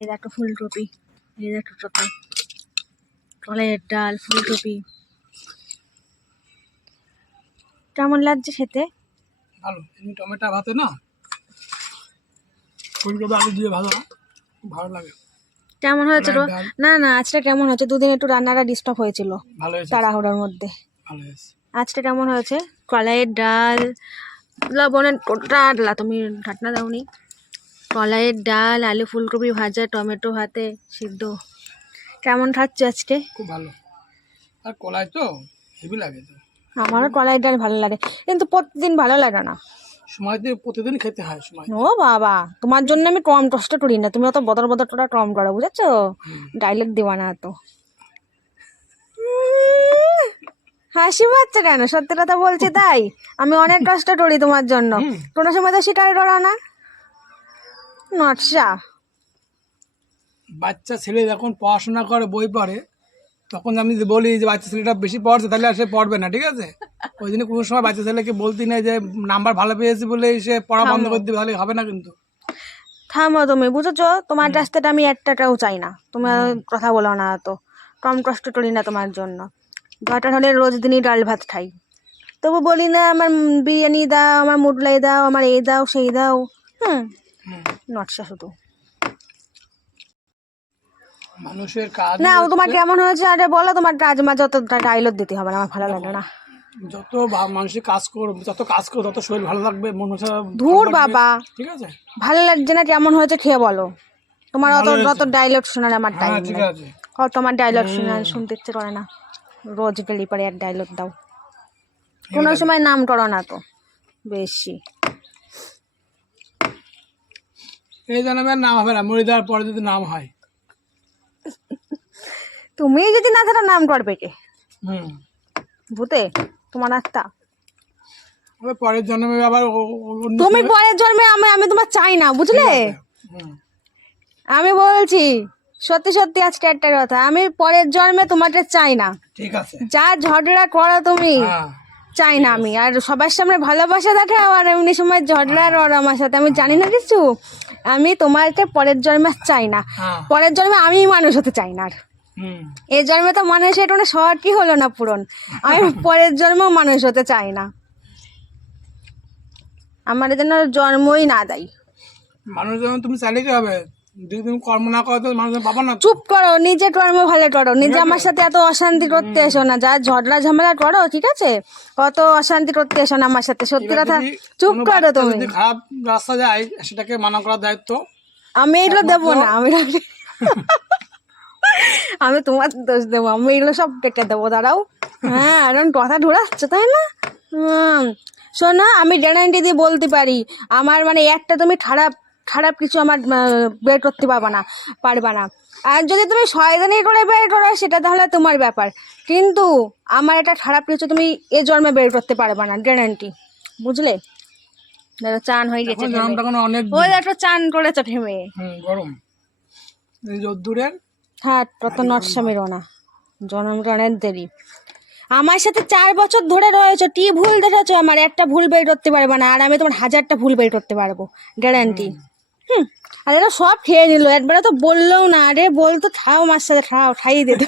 এই দেখো ফুলকপি, এই দেখো কলাইয়ের ডাল, ফুলকপি। কেমন লাগছে খেতে? ভালো। এমনি টমেটো ভাতে না ফুলকপি আলু দিয়ে ভালো ভালো লাগে। কেমন হয়েছে? কলাইয়ের ডাল না না, আজটা কেমন হয়েছে? দুদিন একটু রান্নাটা ডিস্টার্ব হয়েছিল ভালো হয়েছে, তাড়াহুড়োর মধ্যে। ভালো হয়েছে। আজটা কেমন হয়েছে? কলাইয়ের ডাল, লবণের ডালা তুমি ঢাকনা দাওনি। কলাইয়ের ডাল, আলু ফুলকপি ভাজা, টমেটো ভাতে সিদ্ধ। কেমন খাচ্ছ আজকে? খুব ভালো। আর কলাই তো হেভি লাগে তো। আমারও কলাইয়ের ডাল ভালো লাগে, কিন্তু প্রতিদিন ভালো লাগে না। সময় দিয়ে প্রতিদিন খেতে হয় সময়। ও বাবা, তোমার জন্য আমি কম কষ্ট করি না, তুমি অত বদর বদর টোটা কম করো, বুঝেছো? ডাইলেক্ট দেওয়া না তো। হাসি পাচ্ছে কেন? সত্যি কথা বলছি তাই। আমি অনেক কষ্ট করি তোমার জন্য, কোনো সময় তো স্বীকার করো না। নটসা বাচ্চা ছেলে যখন পড়াশোনা করে বই পড়ে, তখন আমি যদি বলি যে বাচ্চা ছেলেটা বেশি পড়ছে, তাহলে আর সে পড়বে না, ঠিক আছে? ওই জন্য কোনো সময় বাচ্চা ছেলেকে বলতে নেই যে নাম্বার ভালো পেয়েছি বলে সে পড়া বন্ধ করে দিবে, তাহলে হবে না কিন্তু। থামো তুমি, বুঝেছো? তোমার কাছ থেকে আমি একটাও চাই না, তুমি কথা বলো না তো। কম কষ্ট করি না তোমার জন্য। দরকার হলে রোজ দিনই ডাল ভাত খাই, তবু বলি না আমার বিরিয়ানি দাও, আমার মুটলাই দাও, আমার এই দাও সেই দাও। নটসা শুধু। মানুষের কাজ না, তোমার কেমন হয়েছে আরে বলো। তোমার রাজমা যত ডায়লগ দিতে হবে না, আমার ভালো লাগে না। যত মানুষের কাজ করবে, যত কাজ করবে তত শরীর ভালো থাকবে, মন ধুর বাবা, ঠিক আছে? ভালো লাগছে না, কেমন হয়েছে খেয়ে বলো। তোমার অত ডায়লগ শোনার আমার টাইম হ্যাঁ, ঠিক নেই। আছে। তোমার ডায়লগ শুনতে ইচ্ছে করে না। রোজ গেলি পরে এক ডায়লগ দাও, কোনো সময় নাম করো না তো বেশি। এই জন্মের নাম হবে না, মরে যাওয়ার পরে যদি নাম হয়। তুমি যদি না থাকো নাম করবে কে? হুম, ভূতে? তোমার আত্মা? পরের জন্মে আবার তুমি পরের জন্মে আমি তোমার চাই না, বুঝলে? আমি বলছি সত্যি সত্যি আজকে একটা কথা, আমি পরের জন্মে তোমাকে চাই না। ঠিক আছে, যা ঝগড়া করো তুমি, চাই না আমি। আর সবার সামনে ভালোবাসা দেখাও, আর এমনি সময় ঝগড়া করো আমার সাথে, আমি জানি না কিছু। আমি তোমাকে পরের জন্মে চাই না। পরের জন্মে আমি মানুষ হতে চাই না। আর এই জন্মে তো মানুষের এটা শর্ট কি হলো না পূরণ, আমি পরের জন্মেও মানুষ হতে চাই না। আমার জন্য জন্মই না দেয়। মানুষ যখন তুমি চাইলে কি হবে? যদি তুমি কর্ম না করো তো মানুষ পাবা না। চুপ করো, নিজে কর্ম ভালো করো, নিজে আমার সাথে এত অশান্তি করতে এসো না। যা ঝগড়া ঝামেলা করো, ঠিক আছে, কত অশান্তি করতে এসো না আমার সাথে। সত্যি কথা, চুপ করো তুমি। যদি খারাপ রাস্তা যায় সেটাকে মানা করার দায়িত্ব আমি এগুলো দেবো না। আমি তোমার দোষ দেবো? আমি এগুলো সব কেটে দেবো, দাঁড়াও। হ্যাঁ, এরকম কথা ঢুড়াচ্ছে তাই না? শোনো, আমি গ্যারান্টি দিয়ে বলতে পারি, আমার মানে একটা তুমি খারাপ খারাপ কিছু আমার বের করতে পারবা না। আর যদি তুমি শয়তানি করে বের করো সেটা তাহলে তোমার ব্যাপার, কিন্তু আমার একটা খারাপ কিছু তুমি এ জন্মে বের করতে পারবা না, গ্যারান্টি, বুঝলে? চান হয়ে গেছে, ওই একটা চান করেছে ঘেমে। গরম এই রোদ্দুরের। হ্যাঁ, তত নটসা মেরো না, জন্মগ্রহণের দেরি। আমার সাথে 4 বছর ধরে রয়েছে, কি ভুল দেখেছো আমার? একটা ভুল বের করতে পারবে না, আর আমি তোমার 1000টা ভুল বের করতে পারবো, গ্যারান্টি। আর এরা সব খেয়ে নিল একবারে, তো বললেও না। আরে বলতো খাও, মার সাথে খাও, খাইয়ে দিত।